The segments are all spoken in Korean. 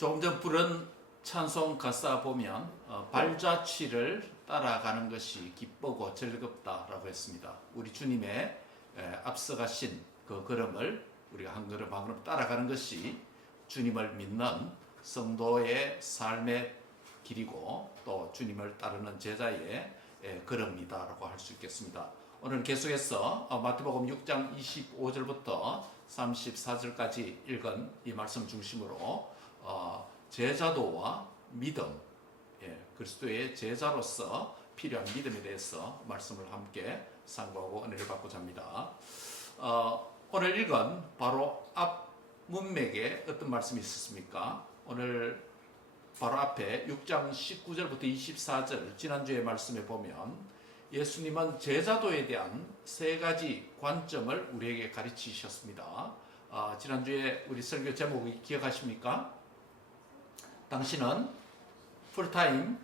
조금 전 부른 찬송 가사 보면 발자취를 따라가는 것이 기쁘고 즐겁다라고 했습니다. 우리 주님의 앞서가신 그 걸음을 우리가 한 걸음 한 걸음 따라가는 것이 주님을 믿는 성도의 삶의 길이고 또 주님을 따르는 제자의 걸음이다라고 할 수 있겠습니다. 오늘 계속해서 마태복음 6장 25절부터 34절까지 읽은 이 말씀 중심으로 제자도와 믿음, 그리스도의 제자로서 필요한 믿음에 대해서 말씀을 함께 상고하고 은혜를 받고자 합니다. 오늘 읽은 바로 앞 문맥에 어떤 말씀이 있었습니까? 오늘 바로 앞에 6장 19절부터 24절 지난주의 말씀에 보면 예수님은 제자도에 대한 세 가지 관점을 우리에게 가르치셨습니다. 지난주에 우리 설교 제목이 기억하십니까? 당신은 풀타임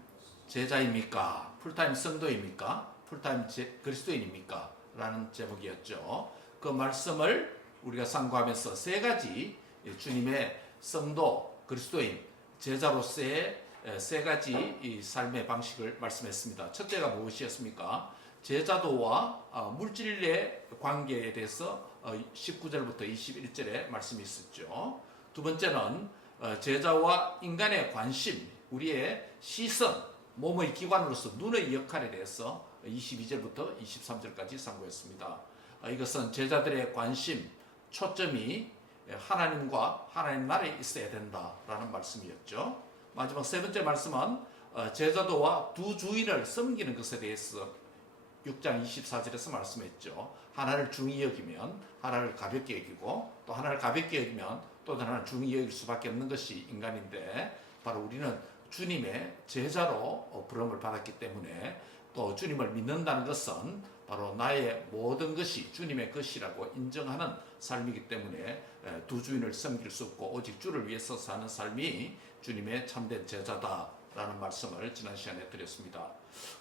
제자입니까? 풀타임 성도입니까? 풀타임 그리스도인입니까? 라는 제목이었죠. 그 말씀을 우리가 상고하면서 세 가지 주님의 성도, 그리스도인, 제자로서의 세 가지 이 삶의 방식을 말씀했습니다. 첫째가 무엇이었습니까? 제자도와 물질의 관계에 대해서 19절부터 21절에 말씀이 있었죠. 두 번째는 제자와 인간의 관심, 우리의 시선, 몸의 기관으로서 눈의 역할에 대해서 22절부터 23절까지 상고했습니다. 이것은 제자들의 관심, 초점이 하나님과 하나님 나라에 있어야 된다라는 말씀이었죠. 마지막 세 번째 말씀은 제자도와 두 주인을 섬기는 것에 대해서 6장 24절에서 말씀했죠. 하나를 중히 여기면 하나를 가볍게 여기고 또 하나를 가볍게 여기면 또 하나를 중히 여길 수밖에 없는 것이 인간인데 바로 우리는 주님의 제자로 부름을 받았기 때문에 또 주님을 믿는다는 것은 바로 나의 모든 것이 주님의 것이라고 인정하는 삶이기 때문에 두 주인을 섬길 수 없고 오직 주를 위해서 사는 삶이 주님의 참된 제자다라는 말씀을 지난 시간에 드렸습니다.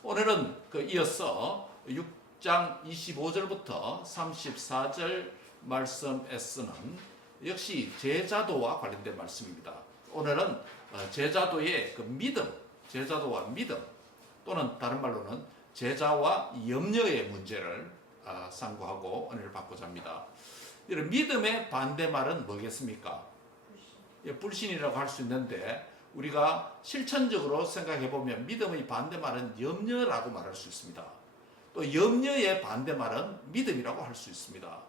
오늘은 이어서 6장 25절부터 34절 말씀에서는 역시 제자도와 관련된 말씀입니다. 오늘은 제자도의 그 믿음, 제자도와 믿음 또는 다른 말로는 제자와 염려의 문제를 상고하고 은혜를 받고자 합니다. 이런 믿음의 반대말은 뭐겠습니까? 불신이라고 할 수 있는데 우리가 실천적으로 생각해 보면 믿음의 반대말은 염려라고 말할 수 있습니다. 또 염려의 반대말은 믿음이라고 할 수 있습니다.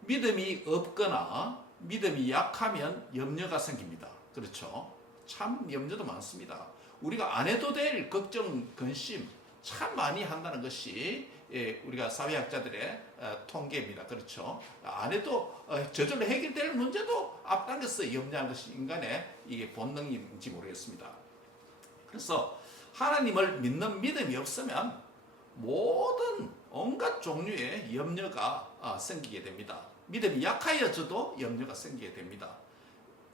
믿음이 없거나 믿음이 약하면 염려가 생깁니다. 그렇죠? 참 염려도 많습니다. 우리가 안 해도 될 걱정, 근심 참 많이 한다는 것이 우리가 사회학자들의 통계입니다. 그렇죠? 안 해도 저절로 해결될 문제도 앞당겨서 염려하는 것이 인간의 이게 본능인지 모르겠습니다. 그래서 하나님을 믿는 믿음이 없으면 모든 온갖 종류의 염려가 생기게 됩니다. 믿음이 약하여져도 염려가 생기게 됩니다.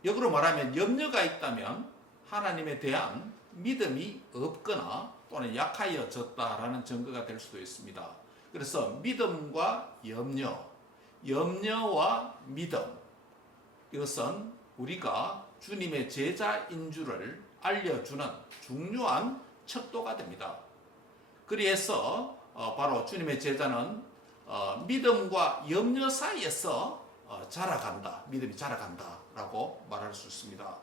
역으로 말하면 염려가 있다면 하나님에 대한 믿음이 없거나 또는 약하여졌다라는 증거가 될 수도 있습니다. 그래서 믿음과 염려, 염려와 믿음, 이것은 우리가 주님의 제자인 줄을 알려주는 중요한 척도가 됩니다. 그래서 바로 주님의 제자는 믿음과 염려 사이에서 자라간다, 믿음이 자라간다라고 말할 수 있습니다.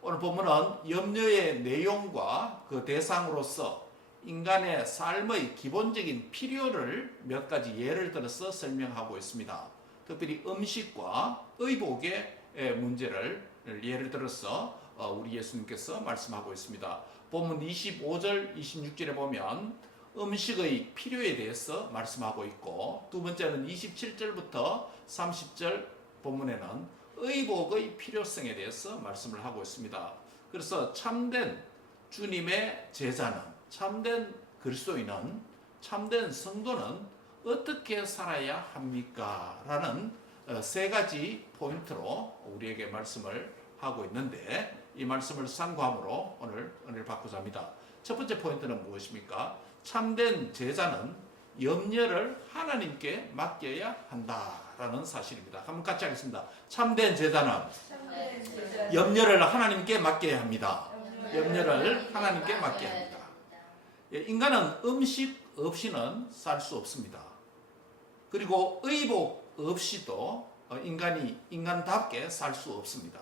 오늘 본문은 염려의 내용과 그 대상으로서 인간의 삶의 기본적인 필요를 몇 가지 예를 들어서 설명하고 있습니다. 특별히 음식과 의복의 문제를 예를 들어서 우리 예수님께서 말씀하고 있습니다. 본문 25절, 26절에 보면 음식의 필요에 대해서 말씀하고 있고 두 번째는 27절부터 30절 본문에는 의복의 필요성에 대해서 말씀을 하고 있습니다. 그래서 참된 주님의 제자는, 참된 그리스도인은, 참된 성도는 어떻게 살아야 합니까? 라는 세 가지 포인트로 우리에게 말씀을 하고 있는데 이 말씀을 상고함으로 오늘 은혜를 받고자 합니다. 첫 번째 포인트는 무엇입니까? 참된 제자는 염려를 하나님께 맡겨야 한다라는 사실입니다. 한번 같이 하겠습니다. 참된 제자는 염려를 하나님께 맡겨야 합니다. 염려를 하나님께 맡겨야 합니다. 인간은 음식 없이는 살 수 없습니다. 그리고 의복 없이도 인간이 인간답게 살 수 없습니다.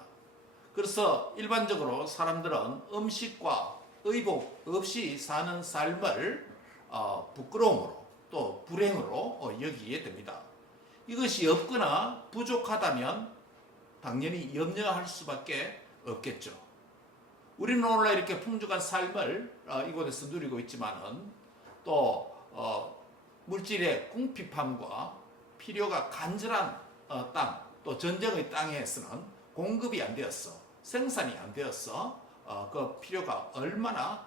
그래서 일반적으로 사람들은 음식과 의복 없이 사는 삶을 부끄러움으로 또 불행으로 여기게 됩니다. 이것이 없거나 부족하다면 당연히 염려할 수밖에 없겠죠. 우리는 오늘날 이렇게 풍족한 삶을 이곳에서 누리고 있지만은 또 물질의 궁핍함과 필요가 간절한 땅, 또 전쟁의 땅에서는 공급이 안 되었어, 생산이 안 되었어, 그 필요가 얼마나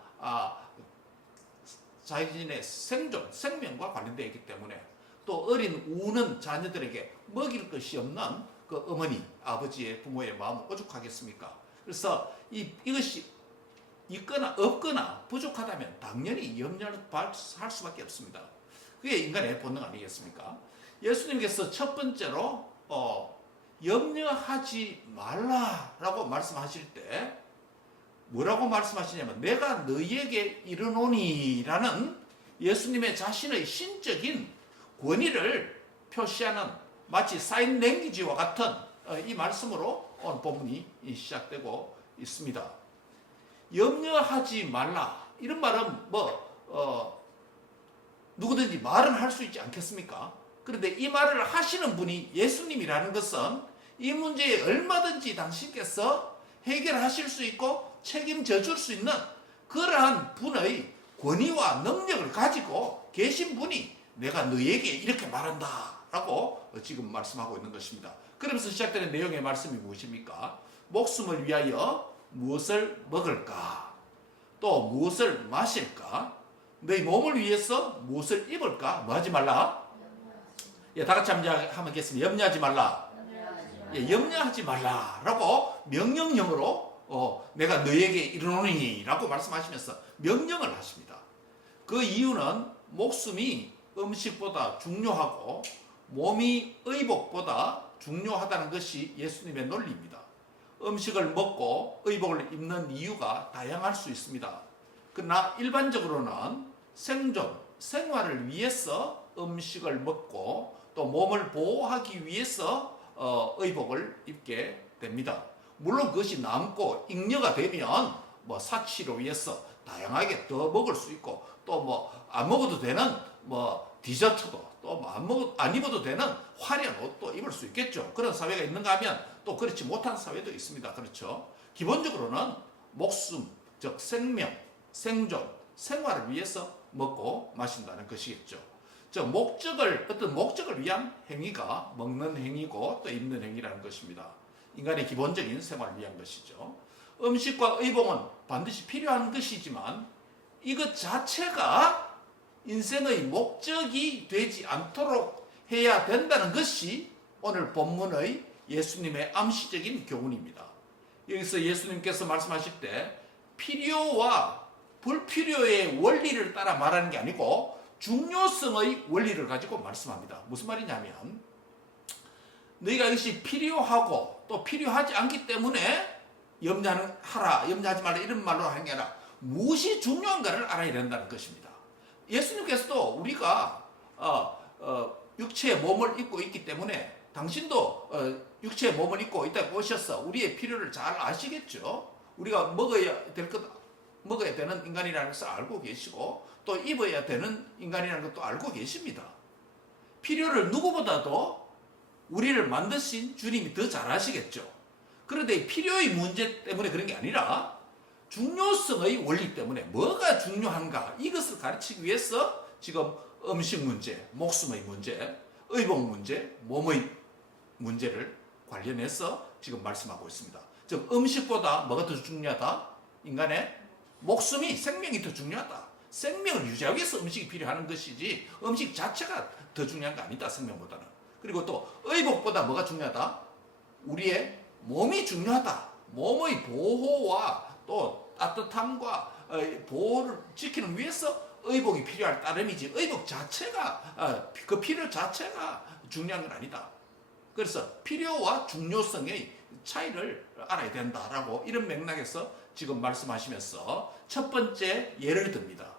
자신의 생존, 생명과 관련되어 있기 때문에 또 어린 우는 자녀들에게 먹일 것이 없는 그 어머니, 아버지의 부모의 마음은 오죽하겠습니까? 그래서 이것이 있거나 없거나 부족하다면 당연히 염려를 할 수밖에 없습니다. 그게 인간의 본능 아니겠습니까? 예수님께서 첫 번째로 염려하지 말라라고 말씀하실 때 뭐라고 말씀하시냐면 내가 너희에게 이르노니라는 예수님의 자신의 신적인 권위를 표시하는 마치 사인 랭귀지와 같은 이 말씀으로 오늘 본문이 시작되고 있습니다. 염려하지 말라, 이런 말은 누구든지 말은 할 수 있지 않겠습니까? 그런데 이 말을 하시는 분이 예수님이라는 것은 이 문제에 얼마든지 당신께서 해결하실 수 있고 책임져 줄 수 있는 그러한 분의 권위와 능력을 가지고 계신 분이 내가 너희에게 이렇게 말한다 라고 지금 말씀하고 있는 것입니다. 그러면서 시작되는 내용의 말씀이 무엇입니까? 목숨을 위하여 무엇을 먹을까? 또 무엇을 마실까? 너희 몸을 위해서 무엇을 입을까? 뭐 하지 말라? 다 같이 한번 하겠습니다. 염려하지 말라. 염려하지 말라라고 명령형으로 내가 너희에게 이르노니 라고 말씀하시면서 명령을 하십니다. 그 이유는 목숨이 음식보다 중요하고 몸이 의복보다 중요하다는 것이 예수님의 논리입니다. 음식을 먹고 의복을 입는 이유가 다양할 수 있습니다. 그러나 일반적으로는 생존, 생활을 위해서 음식을 먹고 또 몸을 보호하기 위해서 의복을 입게 됩니다. 물론 그것이 남고 잉여가 되면 사치로 위해서 다양하게 더 먹을 수 있고 또 안 먹어도 되는 디저트도 또 안 입어도 되는 화려한 옷도 입을 수 있겠죠. 그런 사회가 있는가 하면 또 그렇지 못한 사회도 있습니다. 그렇죠. 기본적으로는 목숨, 즉 생명, 생존, 생활을 위해서 먹고 마신다는 것이겠죠. 즉 어떤 목적을 위한 행위가 먹는 행위고 또 입는 행위라는 것입니다. 인간의 기본적인 생활을 위한 것이죠. 음식과 의복은 반드시 필요한 것이지만 이것 자체가 인생의 목적이 되지 않도록 해야 된다는 것이 오늘 본문의 예수님의 암시적인 교훈입니다. 여기서 예수님께서 말씀하실 때 필요와 불필요의 원리를 따라 말하는 게 아니고 중요성의 원리를 가지고 말씀합니다. 무슨 말이냐면 너희가 이것이 필요하고 또 필요하지 않기 때문에 염려하지 말라 이런 말로 하는 게 아니라 무엇이 중요한가를 알아야 된다는 것입니다. 예수님께서도 우리가 육체의 몸을 입고 있기 때문에 당신도 육체의 몸을 입고 있다고 보셔서 우리의 필요를 잘 아시겠죠. 우리가 먹어야 되는 인간이라는 것을 알고 계시고 또 입어야 되는 인간이라는 것도 알고 계십니다. 필요를 누구보다도 우리를 만드신 주님이 더 잘 아시겠죠. 그런데 필요의 문제 때문에 그런 게 아니라 중요성의 원리 때문에 뭐가 중요한가 이것을 가르치기 위해서 지금 음식 문제, 목숨의 문제, 의복 문제, 몸의 문제를 관련해서 지금 말씀하고 있습니다. 즉 음식보다 뭐가 더 중요하다? 인간의 목숨이, 생명이 더 중요하다. 생명을 유지하기 위해서 음식이 필요한 것이지 음식 자체가 더 중요한 거 아니다. 생명보다는. 그리고 또 의복보다 뭐가 중요하다? 우리의 몸이 중요하다. 몸의 보호와 또 따뜻함과 보호를 지키는 위해서 의복이 필요할 따름이지 의복 자체가 그 필요 자체가 중요한 건 아니다. 그래서 필요와 중요성의 차이를 알아야 된다라고 이런 맥락에서 지금 말씀하시면서 첫 번째 예를 듭니다.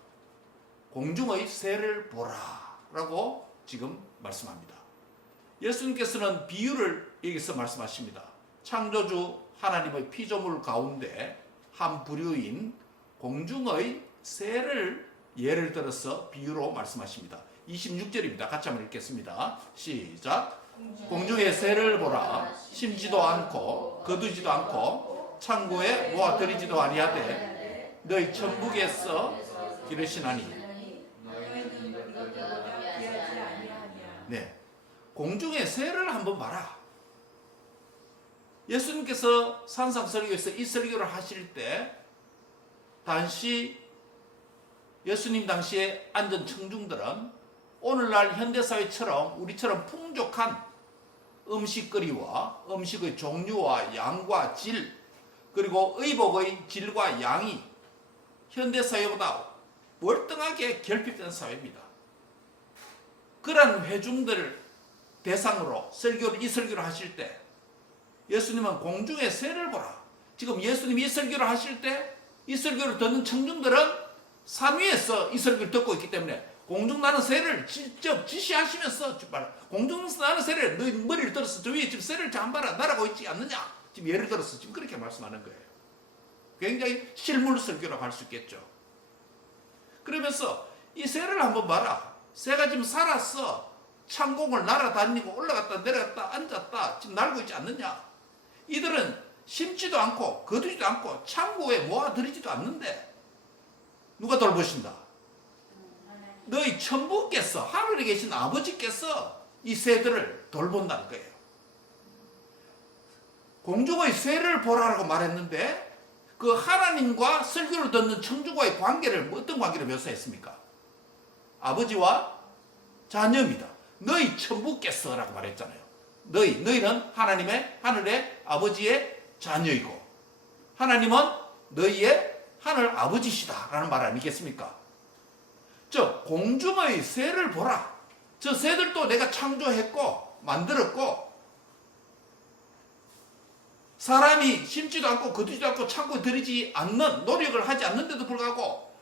공중의 새를 보라 라고 지금 말씀합니다. 예수님께서는 비유를 여기서 말씀하십니다. 창조주 하나님의 피조물 가운데 한 부류인 공중의 새를 예를 들어서 비유로 말씀하십니다. 26절입니다. 같이 한번 읽겠습니다. 시작. 공중의 새를 보라. 심지도 않고 거두지도 않고 창고에 모아들이지도 아니하되 너희 천국에서 기르시나니. 네, 공중의 새를 한번 봐라. 예수님께서 산상설교에서 이 설교를 하실 때 당시 예수님 당시에 앉은 청중들은 오늘날 현대사회처럼 우리처럼 풍족한 음식거리와 음식의 종류와 양과 질, 그리고 의복의 질과 양이 현대사회보다 월등하게 결핍된 사회입니다. 그런 회중들 대상으로 이 설교를 하실 때 예수님은 공중의 새를 보라. 지금 예수님이 이 설교를 하실 때 이 설교를 듣는 청중들은 산 위에서 이 설교를 듣고 있기 때문에 공중 나는 새를 직접 지시하시면서 공중 나는 새를 너희 머리를 들어서 저 위에 지금 새를 잘 봐라 날아가고 있지 않느냐. 지금 예를 들어서 지금 그렇게 말씀하는 거예요. 굉장히 실물 설교라고 할 수 있겠죠. 그러면서 이 새를 한번 봐라. 새가 지금 살았어. 창공을 날아다니고 올라갔다 내려갔다 앉았다 지금 날고 있지 않느냐. 이들은 심지도 않고 거두지도 않고 창고에 모아들이지도 않는데 누가 돌보신다? 너희 천부께서 하늘에 계신 아버지께서 이 새들을 돌본다는 거예요. 공중의 새를 보라라고 말했는데 그 하나님과 설교를 듣는 청중과의 관계를 어떤 관계로 묘사했습니까? 아버지와 자녀입니다. 너희 천부께서라고 말했잖아요. 너희는 하나님의 하늘의 아버지의 자녀이고 하나님은 너희의 하늘 아버지시다라는 말 아니겠습니까? 저 공중의 새를 보라. 저 새들도 내가 창조했고 만들었고 사람이 심지도 않고 거두지도 않고 창고에 들이지 않는 노력을 하지 않는데도 불구하고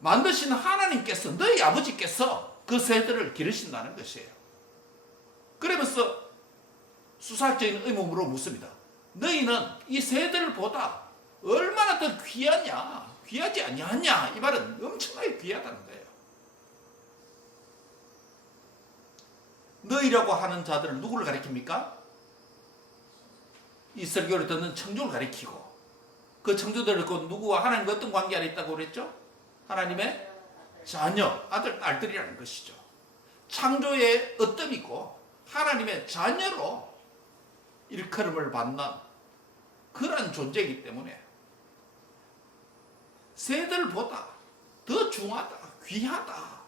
만드신 하나님께서 너희 아버지께서 그 새들을 기르신다는 것이에요. 그러면서 수사학적인 의문으로 묻습니다. 너희는 이 새들보다 얼마나 더 귀하냐? 귀하지 아니하냐? 이 말은 엄청나게 귀하다는 거예요. 너희라고 하는 자들은 누구를 가리킵니까? 이 설교를 듣는 청중을 가리키고 그 청중들은 그 누구와 하나님과 어떤 관계 안에 있다고 그랬죠? 하나님의 자녀, 아들, 딸들이라는 것이죠. 창조의 어뜸이고 하나님의 자녀로 일컬음을 받는 그런 존재이기 때문에 새들보다 더 중하다, 귀하다.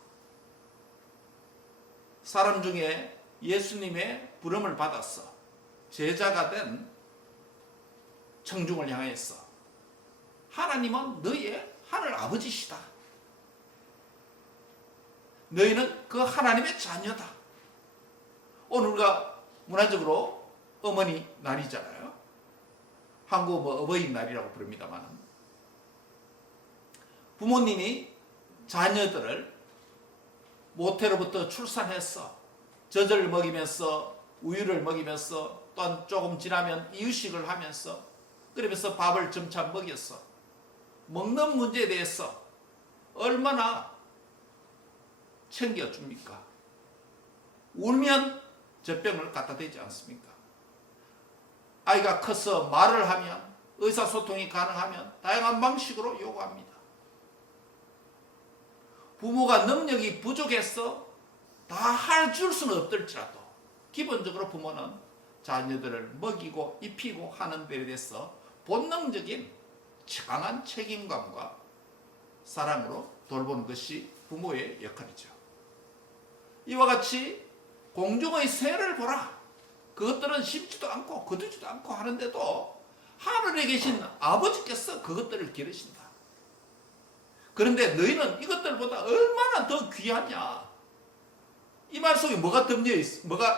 사람 중에 예수님의 부름을 받았어 제자가 된 청중을 향해서 하나님은 너희의 하늘 아버지시다. 너희는 그 하나님의 자녀다. 오늘 우리가 문화적으로 어머니 날이잖아요. 한국 어버이날이라고 부릅니다만 부모님이 자녀들을 모태로부터 출산해서 젖을 먹이면서 우유를 먹이면서 또한 조금 지나면 이유식을 하면서 그러면서 밥을 점차 먹였어. 먹는 문제에 대해서 얼마나 챙겨줍니까? 울면 젖병을 갖다 대지 않습니까? 아이가 커서 말을 하면 의사소통이 가능하면 다양한 방식으로 요구합니다. 부모가 능력이 부족해서 다 줄 수는 없을지라도 기본적으로 부모는 자녀들을 먹이고 입히고 하는 데 대해서 본능적인 강한 책임감과 사랑으로 돌보는 것이 부모의 역할이죠. 이와 같이 공중의 새를 보라. 그것들은 심지도 않고 거두지도 않고 하는데도 하늘에 계신 아버지께서 그것들을 기르신다. 그런데 너희는 이것들보다 얼마나 더 귀하냐. 이 말 속에 뭐가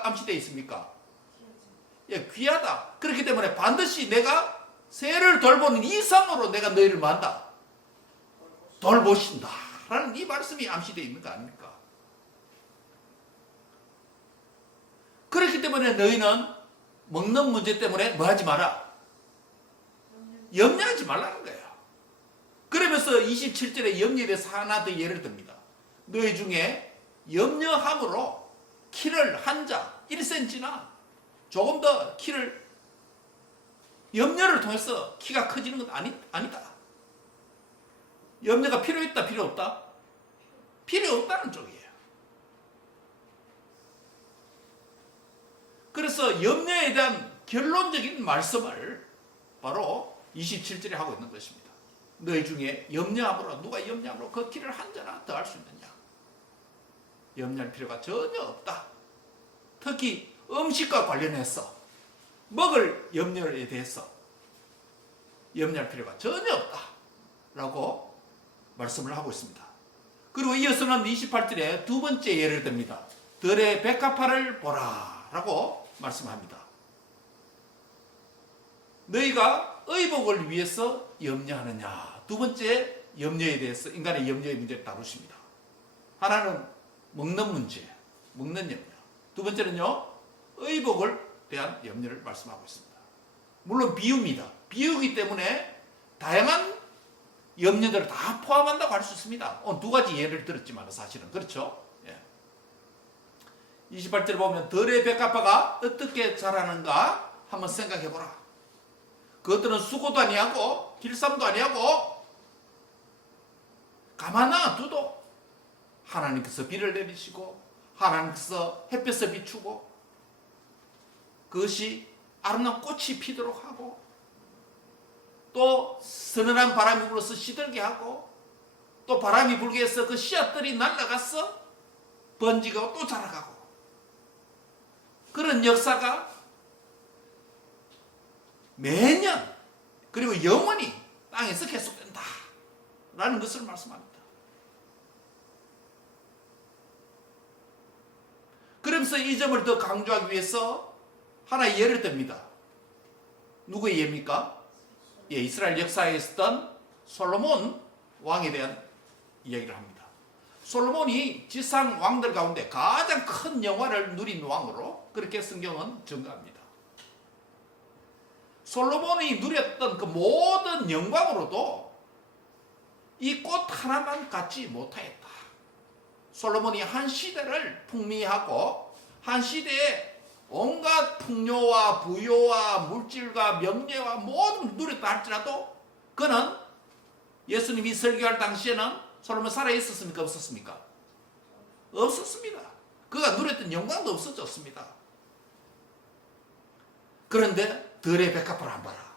암시되어 있습니까? 예, 귀하다. 그렇기 때문에 반드시 내가 세를 돌보는 이상으로 내가 너희를 만다. 돌보신다. 라는 이 말씀이 암시되어 있는 거 아닙니까? 그렇기 때문에 너희는 먹는 문제 때문에 뭐 하지 마라? 염려하지 말라는 거예요. 그러면서 27절에 염려에 대해서 하나 더 예를 듭니다. 너희 중에 염려함으로 키를 한 자 1cm나 조금 더 키를 염려를 통해서 키가 커지는 건 아니다. 염려가 필요 있다, 필요 없다? 필요 없다는 쪽이에요. 그래서 염려에 대한 결론적인 말씀을 바로 27절에 하고 있는 것입니다. 너희 중에 염려함으로, 누가 염려함으로 그 키를 한 자나 더 할 수 있느냐? 염려할 필요가 전혀 없다. 특히 음식과 관련해서 먹을 염려에 대해서 염려할 필요가 전혀 없다 라고 말씀을 하고 있습니다. 그리고 이어서는 28절에 두 번째 예를 듭니다. 들의 백합화를 보라 라고 말씀합니다. 너희가 의복을 위해서 염려하느냐. 두 번째 염려에 대해서 인간의 염려의 문제를 다루십니다. 하나는 먹는 문제, 먹는 염려. 두 번째는요, 의복을 대한 염려를 말씀하고 있습니다. 물론 비유입니다. 비유이기 때문에 다양한 염려들을 다 포함한다고 할 수 있습니다. 오늘 두 가지 예를 들었지만 사실은 그렇죠. 예. 28절에 보면 들의 백합화가 어떻게 자라는가 한번 생각해 보라. 그것들은 수고도 아니하고 길쌈도 아니하고 가만 놔둬도 하나님께서 비를 내리시고 하나님께서 햇볕을 비추고 그것이 아름다운 꽃이 피도록 하고 또 서늘한 바람이 불어서 시들게 하고 또 바람이 불게 해서 그 씨앗들이 날아가서 번지고 또 자라가고 그런 역사가 매년 그리고 영원히 땅에서 계속된다 라는 것을 말씀합니다. 그러면서 이 점을 더 강조하기 위해서 하나의 예를 듭니다. 누구의 예입니까? 예, 이스라엘 역사에 있었던 솔로몬 왕에 대한 이야기를 합니다. 솔로몬이 지상 왕들 가운데 가장 큰 영화를 누린 왕으로 그렇게 성경은 증거합니다. 솔로몬이 누렸던 그 모든 영광으로도 이 꽃 하나만 갖지 못하였다. 솔로몬이 한 시대를 풍미하고 한 시대에 온갖 풍요와 부요와 물질과 명예와 모든 누렸다 할지라도 그는 예수님이 설교할 당시에는 솔로몬 살아 있었습니까? 없었습니까? 없었습니다. 그가 누렸던 영광도 없어졌습니다. 그런데 들의 백합화를 한번 봐라.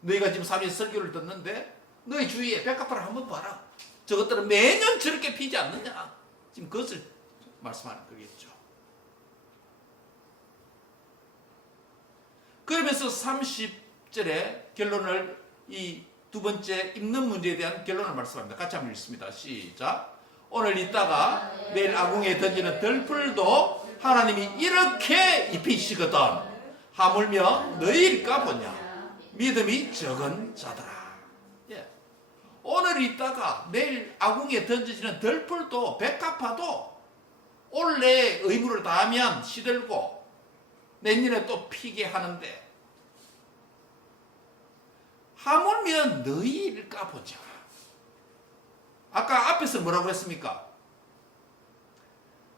너희가 지금 3일 설교를 듣는데 너희 주위에 백합화를 한번 봐라. 저것들은 매년 저렇게 피지 않느냐. 지금 그것을 말씀하는 거겠죠. 그러면서 30절에 결론을 이 두 번째 입는 문제에 대한 결론을 말씀합니다. 같이 한번 읽습니다. 시작. 오늘 있다가 내일 아궁이에 던지는 들풀도 하나님이 이렇게 입히시거든 하물며 너희일까 보냐 믿음이 적은 자들아. 예. 오늘 있다가 내일 아궁이에 던져지는 들풀도 백합화도 올해 의무를 다하면 시들고 내년에 또 피게 하는데 하물며 너희일까 보자. 아까 앞에서 뭐라고 했습니까?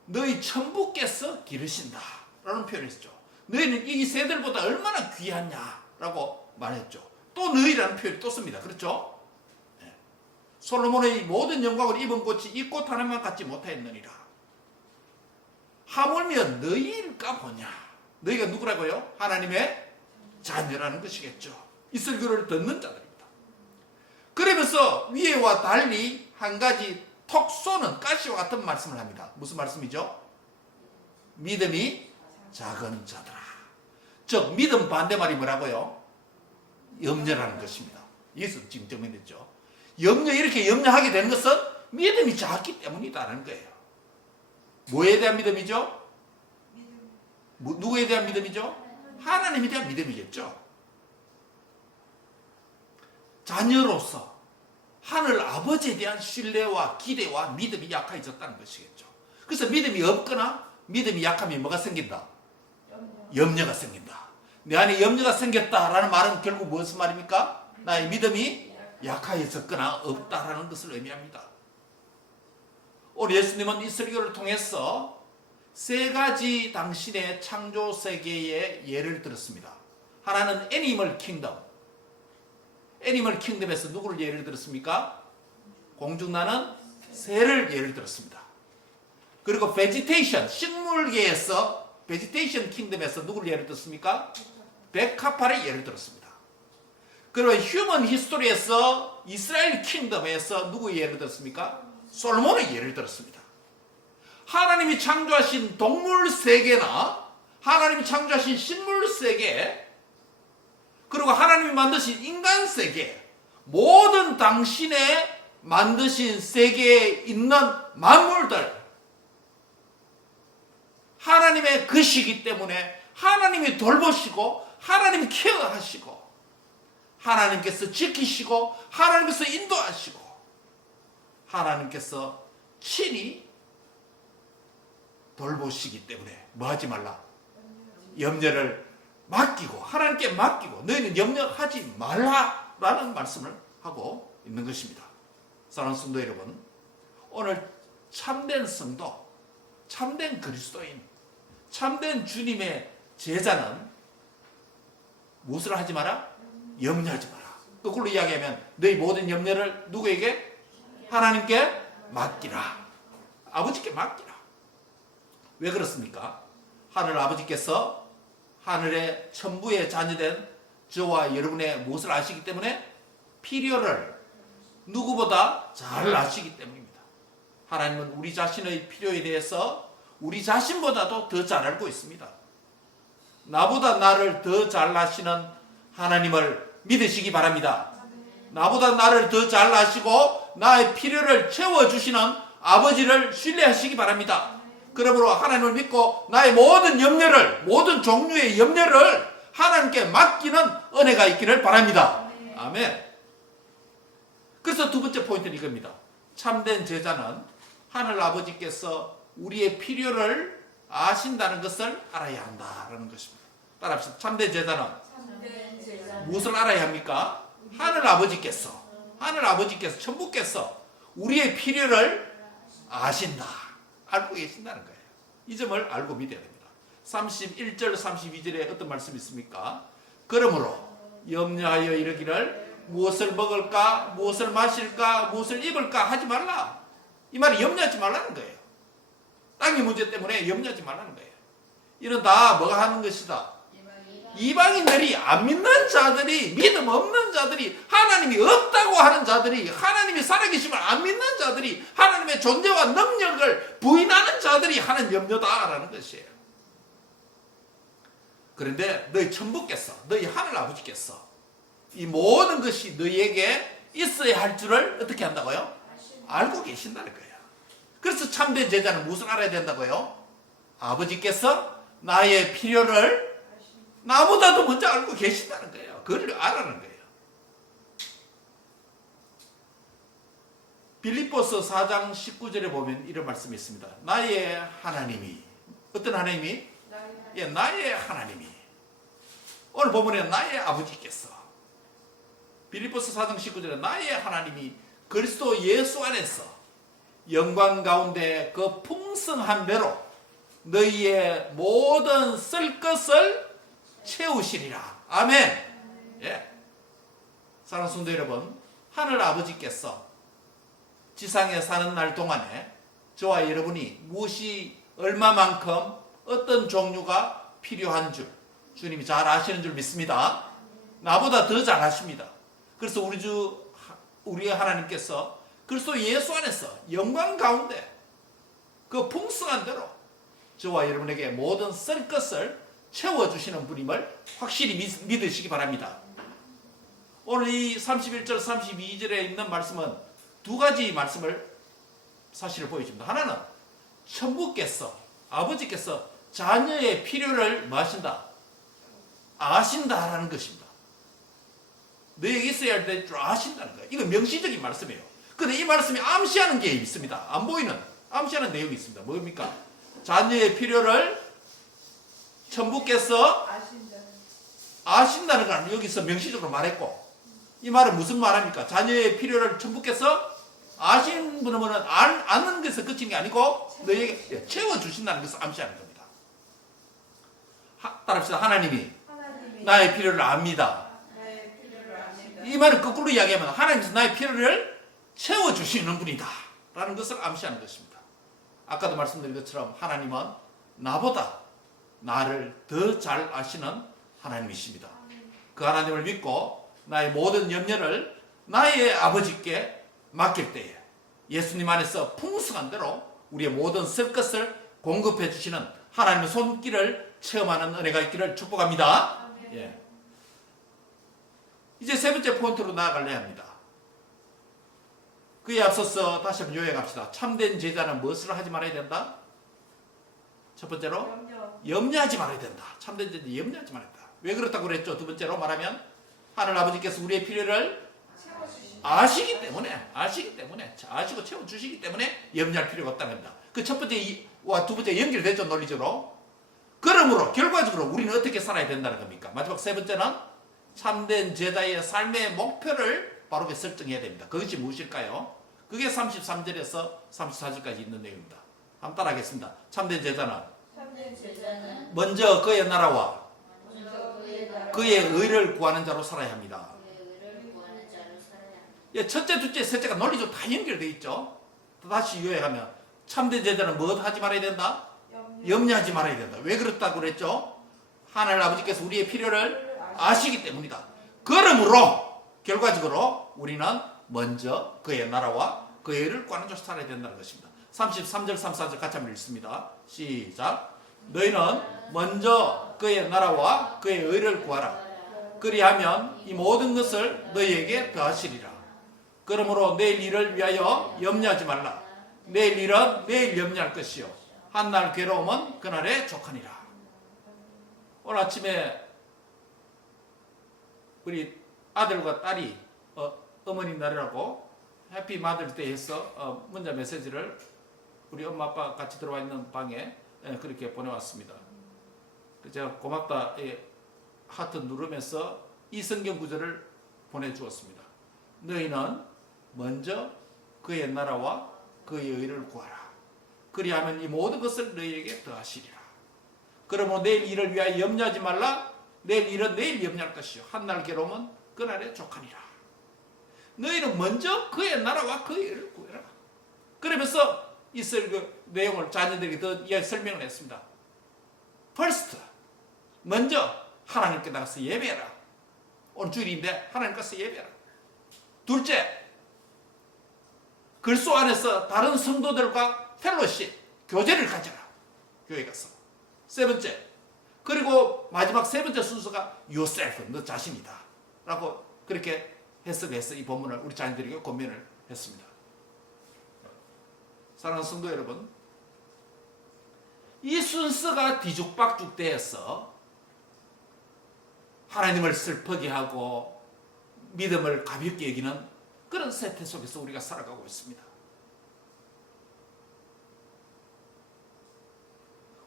너희 천부께서 기르신다 라는 표현을 했죠. 너희는 이 새들보다 얼마나 귀하냐 라고 말했죠. 또 너희라는 표현을 또 씁니다. 그렇죠? 네. 솔로몬의 모든 영광을 입은 꽃이 이 꽃 하나만 갖지 못하였느니라. 하물며 너희일까 보냐. 너희가 누구라고요? 하나님의 자녀라는 것이겠죠. 이 설교를 듣는 자들입니다. 그러면서 위에와 달리 한 가지 톡 쏘는 가시와 같은 말씀을 합니다. 무슨 말씀이죠? 믿음이 작은 자들아. 즉 믿음 반대말이 뭐라고요? 염려라는 것입니다. 여기서 지금 증명됐죠. 이렇게 염려하게 되는 것은 믿음이 작기 때문이다라는 거예요. 뭐에 대한 믿음이죠? 누구에 대한 믿음이죠? 하나님에 대한 믿음이겠죠. 자녀로서 하늘 아버지에 대한 신뢰와 기대와 믿음이 약해졌다는 것이겠죠. 그래서 믿음이 없거나 믿음이 약하면 뭐가 생긴다? 염려가 생긴다. 내 안에 염려가 생겼다라는 말은 결국 무슨 말입니까? 나의 믿음이 약해졌거나 없다라는 것을 의미합니다. 오늘 예수님은 이 설교를 통해서 세 가지 당신의 창조 세계의 예를 들었습니다. 하나는 애니멀 킹덤. 애니멀 킹덤에서 누구를 예를 들었습니까? 공중나는 새를 예를 들었습니다. 그리고 베지테이션, 식물계에서 베지테이션 킹덤에서 누구를 예를 들었습니까? 백합화를 예를 들었습니다. 그리고 휴먼 히스토리에서 이스라엘 킹덤에서 누구 예를 들었습니까? 솔로몬의 예를 들었습니다. 하나님이 창조하신 동물 세계나 하나님이 창조하신 식물 세계, 그리고 하나님이 만드신 인간 세계, 모든 당신의 만드신 세계에 있는 만물들, 하나님의 것이기 때문에 하나님이 돌보시고 하나님이 케어하시고 하나님께서 지키시고 하나님께서 인도하시고 하나님께서 친히 돌보시기 때문에 뭐 하지 말라? 염려를 맡기고 하나님께 맡기고 너희는 염려하지 말라라는 말씀을 하고 있는 것입니다. 사랑하는 성도 여러분, 오늘 참된 성도, 참된 그리스도인, 참된 주님의 제자는 무엇을 하지 마라? 염려하지 마라. 거꾸로 이야기하면 너희 모든 염려를 누구에게? 하나님께 맡기라. 아버지께 맡기라. 왜 그렇습니까? 하늘 아버지께서 하늘의 천부의 자녀된 저와 여러분의 무엇을 아시기 때문에 필요를 누구보다 잘 아시기 때문입니다. 하나님은 우리 자신의 필요에 대해서 우리 자신보다도 더 잘 알고 있습니다. 나보다 나를 더 잘 아시는 하나님을 믿으시기 바랍니다. 나보다 나를 더 잘 아시고 나의 필요를 채워주시는 아버지를 신뢰하시기 바랍니다. 그러므로 하나님을 믿고 나의 모든 염려를, 모든 종류의 염려를 하나님께 맡기는 은혜가 있기를 바랍니다. 아멘. 그래서 두 번째 포인트는 이겁니다. 참된 제자는 하늘 아버지께서 우리의 필요를 아신다는 것을 알아야 한다라는 것입니다. 따라합시다. 참된 제자는 무엇을 알아야 합니까? 하늘 아버지께서, 천부께서 우리의 필요를 아신다, 알고 계신다는 거예요. 이 점을 알고 믿어야 됩니다. 31절 32절에 어떤 말씀이 있습니까? 그러므로 염려하여 이르기를 무엇을 먹을까, 무엇을 마실까, 무엇을 입을까 하지 말라. 이 말이 염려하지 말라는 거예요. 땅의 문제 때문에 염려하지 말라는 거예요. 이런 다 뭐가 하는 것이다? 이방인들이, 안 믿는 자들이, 믿음 없는 자들이, 하나님이 없다고 하는 자들이, 하나님이 살아계심을 안 믿는 자들이, 하나님의 존재와 능력을 부인하는 자들이 하는 염려다라는 것이에요. 그런데 너희 천부께서, 너희 하늘 아버지께서 이 모든 것이 너희에게 있어야 할 줄을 어떻게 한다고요? 알고 계신다는 거예요. 그래서 참된 제자는 무엇을 알아야 된다고요? 아버지께서 나의 필요를 나보다도 먼저 알고 계신다는 거예요. 그걸 알아는 거예요. 빌립보서 4장 19절에 보면 이런 말씀이 있습니다. 나의 하나님이, 어떤 하나님이? 예, 나의 하나님이. 오늘 본문에 나의 아버지께서, 빌립보서 4장 19절에 나의 하나님이 그리스도 예수 안에서 영광 가운데 그 풍성한 배로 너희의 모든 쓸 것을 채우시리라. 아멘. 예. 사랑하는 성도 여러분, 하늘 아버지께서 지상에 사는 날 동안에 저와 여러분이 무엇이 얼마만큼 어떤 종류가 필요한 줄 주님이 잘 아시는 줄 믿습니다. 나보다 더 잘 아십니다. 그래서 우리의 하나님께서 그리스도 예수 안에서 영광 가운데 그 풍성한 대로 저와 여러분에게 모든 쓸 것을 채워주시는 분임을 확실히 믿으시기 바랍니다. 오늘 이 31절 32절에 있는 말씀은 두 가지 말씀을 사실을 보여줍니다. 하나는 천부께서, 아버지께서 자녀의 필요를 뭐 하신다? 아신다라는 것입니다. 너에게 있어야 할 줄 아신다는 거예요. 이건 명시적인 말씀이에요. 그런데 이 말씀이 암시하는 게 있습니다. 안 보이는 암시하는 내용이 있습니다. 뭡니까? 자녀의 필요를 천부께서 아신다는 걸 여기서 명시적으로 말했고, 이 말은 무슨 말입니까? 자녀의 필요를 천부께서 아시는 분은 아는 것에서 그친 게 아니고 너에게 채워주신다는 것을 암시하는 겁니다. 따라합시다. 하나님이 나의 필요를 압니다. 이 말은 거꾸로 이야기하면 하나님께서 나의 필요를 채워주시는 분이다 라는 것을 암시하는 것입니다. 아까도 말씀드린 것처럼 하나님은 나보다 나를 더 잘 아시는 하나님이십니다. 그 하나님을 믿고 나의 모든 염려를 나의 아버지께 맡길 때에 예수님 안에서 풍성한 대로 우리의 모든 쓸 것을 공급해 주시는 하나님의 손길을 체험하는 은혜가 있기를 축복합니다. 예. 이제 세 번째 포인트로 나아갈래야 합니다. 그에 앞서서 다시 한번 요약합시다. 참된 제자는 무엇을 하지 말아야 된다? 첫 번째로 염려하지 말아야 된다. 참된 제자는 염려하지 말아야 된다. 왜 그렇다고 그랬죠? 두 번째로 말하면 하늘 아버지께서 우리의 필요를 아시기 때문에 아시고 채워주시기 때문에 염려할 필요가 없다는 겁니다. 그 첫 번째와 두 번째 연결되죠, 논리적으로. 그러므로 결과적으로 우리는 어떻게 살아야 된다는 겁니까? 마지막 세 번째는 참된 제자의 삶의 목표를 바르게 설정해야 됩니다. 그것이 무엇일까요? 그게 33절에서 34절까지 있는 내용입니다. 한번 따라하겠습니다. 참된 제자는 먼저 그의 나라와 그의 의를 구하는 자로 살아야 합니다. 예, 첫째, 둘째, 셋째가 논리적으로 다 연결되어 있죠. 다시 요약하면 참된 제자는 뭐 하지 말아야 된다? 염려하지 말아야 된다. 왜 그렇다고 그랬죠? 하나님 아버지께서 우리의 필요를 아시기 때문이다. 그러므로 결과적으로 우리는 먼저 그의 나라와 그의 의를 구하는 자로 살아야 된다는 것입니다. 33절, 34절 같이 한번 읽습니다. 시작. 너희는 먼저 그의 나라와 그의 의를 구하라. 그리하면 이 모든 것을 너희에게 더하시리라. 그러므로 내일 일을 위하여 염려하지 말라. 내일 일은 내일 염려할 것이요 한날 괴로움은 그날에 족하니라. 오늘 아침에 우리 아들과 딸이 어머니 날이라고 해피 마들데이 해서 문자 메시지를 우리 엄마 아빠 같이 들어와 있는 방에 그렇게 보내왔습니다. 제가 고맙다 하트 누르면서 이 성경 구절을 보내주었습니다. 너희는 먼저 그의 나라와 그의 의를 구하라. 그리하면 이 모든 것을 너희에게 더하시리라. 그러므로 내일 일을 위하여 염려하지 말라. 내일 일은 내일 염려할 것이요 한날 괴로움은 그날에 족하니라. 너희는 먼저 그의 나라와 그의 의를 구해라. 그러면서 이 내용을 자녀들에게 더 설명을 했습니다. First, 먼저 하나님께 나가서 예배해라. 오늘 주일인데 하나님 가서 예배해라. 둘째, 그리스도 안에서 다른 성도들과 펠로십, 교제를 가져라. 교회 가서. 세 번째, 그리고 마지막 세 번째 순서가 yourself, 너 자신이다 라고 그렇게 해석해서 이 본문을 우리 자녀들에게 권면을 했습니다. 사랑하는 성도 여러분, 이 순서가 뒤죽박죽 되어서 하나님을 슬프게 하고 믿음을 가볍게 여기는 그런 세태 속에서 우리가 살아가고 있습니다.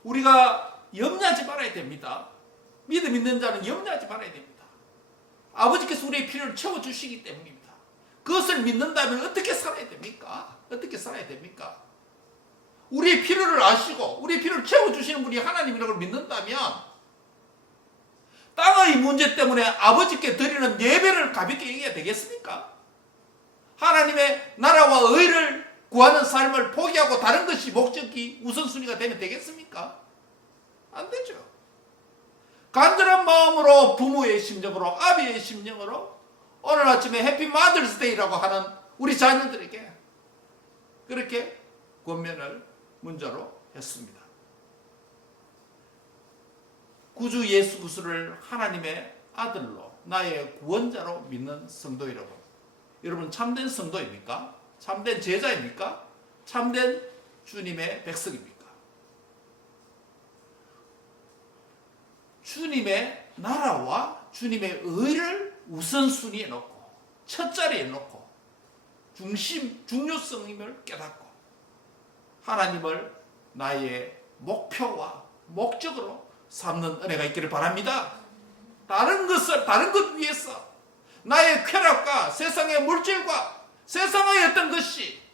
우리가 염려하지 말아야 됩니다. 믿음 있는 자는 염려하지 말아야 됩니다. 아버지께서 우리의 필요를 채워주시기 때문입니다. 그것을 믿는다면 어떻게 살아야 됩니까? 어떻게 살아야 됩니까? 우리의 필요를 아시고 우리의 필요를 채워주시는 분이 하나님이라고 믿는다면 땅의 문제 때문에 아버지께 드리는 예배를 가볍게 여겨야 되겠습니까? 하나님의 나라와 의를 구하는 삶을 포기하고 다른 것이 목적이 우선순위가 되면 되겠습니까? 안 되죠. 간절한 마음으로 부모의 심정으로 아비의 심정으로 오늘 아침에 해피 마더스데이라고 하는 우리 자녀들에게 그렇게 권면을 문자로 했습니다. 구주 예수 그리스도를 하나님의 아들로 나의 구원자로 믿는 성도 여러분, 여러분 참된 성도입니까? 참된 제자입니까? 참된 주님의 백성입니까? 주님의 나라와 주님의 의를 우선순위에 놓고 첫 자리에 놓고 중요성임을 깨닫고 하나님을 나의 목표와 목적으로 삼는 은혜가 있기를 바랍니다. 다른 것 위해서 나의 쾌락과 세상의 물질과 세상의 어떤 것이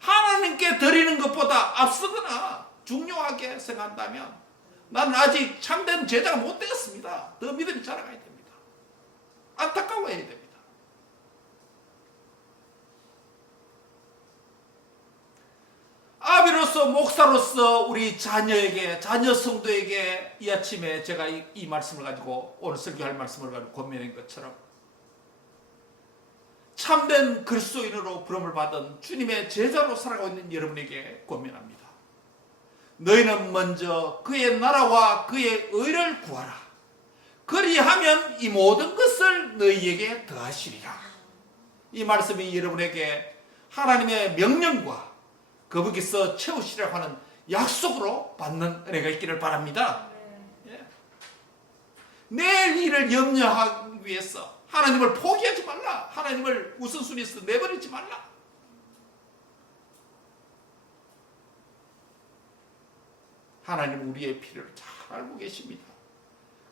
하나님께 드리는 것보다 앞서거나 중요하게 생각한다면 나는 아직 참된 제자가 못 되었습니다. 더 믿음이 자라가야 됩니다. 안타까워해야 됩니다. 아비로서 목사로서 우리 자녀에게, 자녀 성도에게 이 아침에 제가 이 말씀을 가지고 오늘 설교할 말씀을 가지고 권면한 것처럼 참된 그리스도인으로 부름을 받은 주님의 제자로 살아가고 있는 여러분에게 권면합니다. 너희는 먼저 그의 나라와 그의 의를 구하라. 그리하면 이 모든 것을 너희에게 더하시리라. 이 말씀이 여러분에게 하나님의 명령과 거기서 채우시려고 하는 약속으로 받는 은혜가 있기를 바랍니다. 예. 내일 일을 염려하기 위해서 하나님을 포기하지 말라. 하나님을 우선순위에서 내버리지 말라. 하나님은 우리의 필요를 잘 알고 계십니다.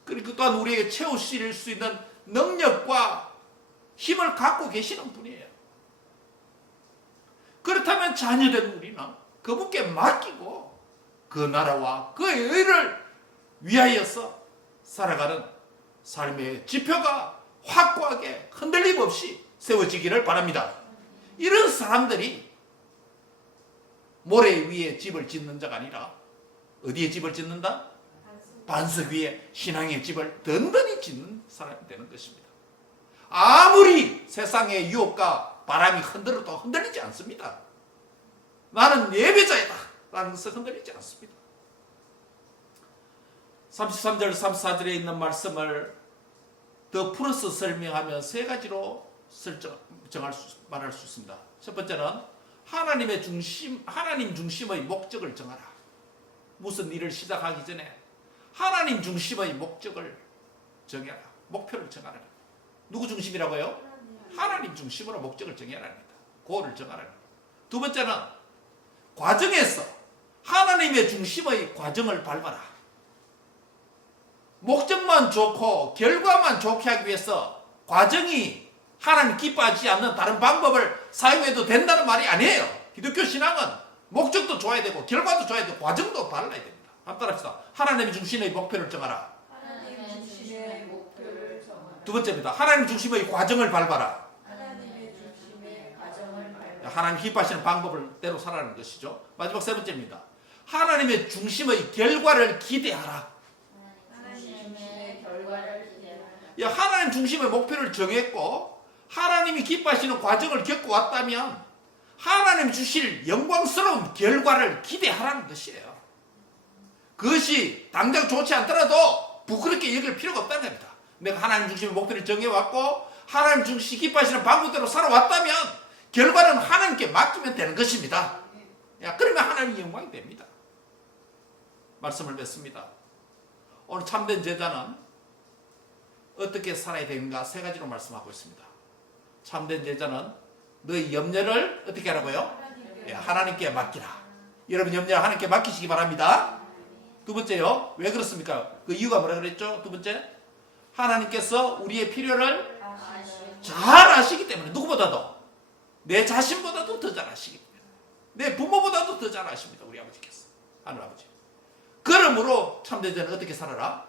그리고 또한 우리에게 채우실 수 있는 능력과 힘을 갖고 계시는 분이에요. 그렇다면 자녀된 우리는 그분께 맡기고 그 나라와 그의 의를 위하여서 살아가는 삶의 지표가 확고하게 흔들림 없이 세워지기를 바랍니다. 이런 사람들이 모래 위에 집을 짓는 자가 아니라 어디에 집을 짓는다? 반석 위에 신앙의 집을 든든히 짓는 사람이 되는 것입니다. 아무리 세상의 유혹과 바람이 흔들어도 흔들리지 않습니다. 나는 예배자이다 라는 것을 흔들리지 않습니다. 33절 34절에 있는 말씀을 더 풀어서 설명하면 세 가지로 말할 수 있습니다. 첫 번째는 하나님 중심의 목적을 정하라. 무슨 일을 시작하기 전에 하나님 중심의 목적을 정해라. 목표를 정하라. 누구 중심이라고요? 하나님 중심으로 목적을 정해라 합니다. 고를 정하라 합니다. 두 번째는 과정에서 하나님의 중심의 과정을 밟아라. 목적만 좋고 결과만 좋게 하기 위해서 과정이 하나님 기뻐하지 않는 다른 방법을 사용해도 된다는 말이 아니에요. 기독교 신앙은 목적도 좋아야 되고 결과도 좋아야 되고 과정도 발라야 됩니다. 한번 따라합시다. 하나님의 중심의 목표를 정하라. 하나님의 중심의 목표를 정하라. 두 번째입니다. 하나님 중심의 과정을 밟아라. 하나님의 중심의 과정을 밟아라. 하나님 기뻐하시는 방법을 대로 살아가는 것이죠. 마지막 세 번째입니다. 하나님의 중심의 결과를 기대하라. 하나님의 결과를 기대하라. 하나님 중심의 목표를 정했고 하나님이 기뻐하시는 과정을 겪어왔다면 하나님 주실 영광스러운 결과를 기대하라는 것이에요. 그것이 당장 좋지 않더라도 부끄럽게 여길 필요가 없다는 겁니다. 내가 하나님 중심의 목표를 정해왔고 하나님 중심이 기뻐하시는 방법대로 살아왔다면 결과는 하나님께 맡기면 되는 것입니다. 그러면 하나님의 영광이 됩니다. 말씀을 맺습니다. 오늘 참된 제자는 어떻게 살아야 되는가 세 가지로 말씀하고 있습니다. 참된 제자는 너희 염려를 어떻게 하라고요? 하나님께 맡기라. 여러분 염려 하나님께 맡기시기 바랍니다. 두 번째요. 왜 그렇습니까? 그 이유가 뭐라 그랬죠? 두 번째, 하나님께서 우리의 필요를 잘 아시기 때문에 누구보다도 내 자신보다도 더 잘 아시기 때문에 내 부모보다도 더 잘 아십니다. 우리 아버지께서. 하늘 아버지. 그러므로 참된 자는 어떻게 살아라?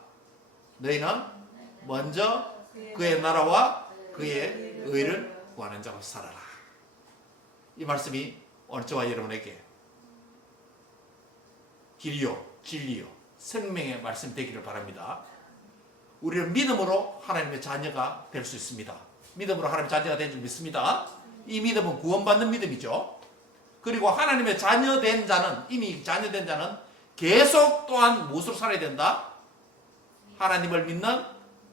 너희는 먼저 그의 나라와 그의 의를 구하는 자로 살아라. 이 말씀이 오늘 저와 여러분에게 길이요 진리요 생명의 말씀 되기를 바랍니다. 우리는 믿음으로 하나님의 자녀가 될 수 있습니다. 믿음으로 하나님의 자녀가 된 줄 믿습니다. 이 믿음은 구원받는 믿음이죠. 그리고 하나님의 자녀된 자는 이미 자녀된 자는 계속 또한 무엇으로 살아야 된다? 하나님을 믿는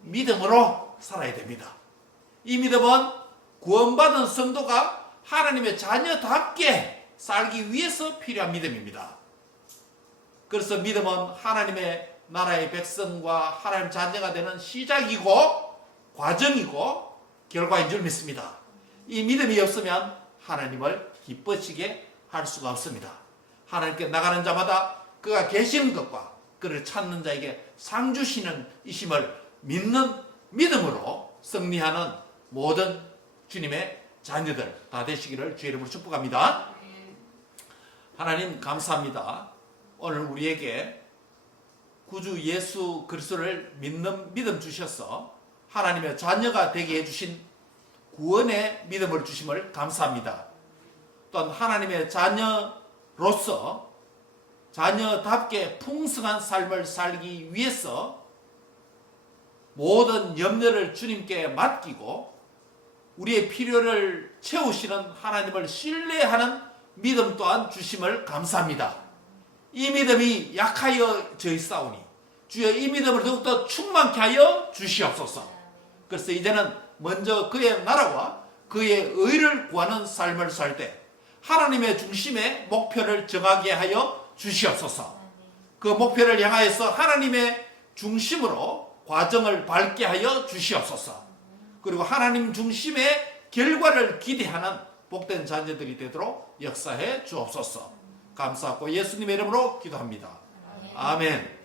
믿음으로 살아야 됩니다. 이 믿음은 구원받은 성도가 하나님의 자녀답게 살기 위해서 필요한 믿음입니다. 그래서 믿음은 하나님의 나라의 백성과 하나님 자녀가 되는 시작이고 과정이고 결과인 줄 믿습니다. 이 믿음이 없으면 하나님을 기뻐지게 할 수가 없습니다. 하나님께 나가는 자마다 그가 계시는 것과 그를 찾는 자에게 상 주시는 이심을 믿는 믿음으로 승리하는 모든 주님의 자녀들 다 되시기를 주의 이름으로 축복합니다. 하나님 감사합니다. 오늘 우리에게 구주 예수 그리스도를 믿는 믿음 주셔서 하나님의 자녀가 되게 해주신 구원의 믿음을 주심을 감사합니다. 또한 하나님의 자녀로서 자녀답게 풍성한 삶을 살기 위해서 모든 염려를 주님께 맡기고 우리의 필요를 채우시는 하나님을 신뢰하는 믿음 또한 주심을 감사합니다. 이 믿음이 약하여 저희사오니 주여 이 믿음을 더욱더 충만케 하여 주시옵소서. 그래서 이제는 먼저 그의 나라와 그의 의를 구하는 삶을 살 때 하나님의 중심에 목표를 정하게 하여 주시옵소서. 그 목표를 향하여서 하나님의 중심으로 과정을 밟게 하여 주시옵소서. 그리고 하나님 중심의 결과를 기대하는 복된 자녀들이 되도록 역사해 주옵소서. 감사하고 예수님의 이름으로 기도합니다. 아멘.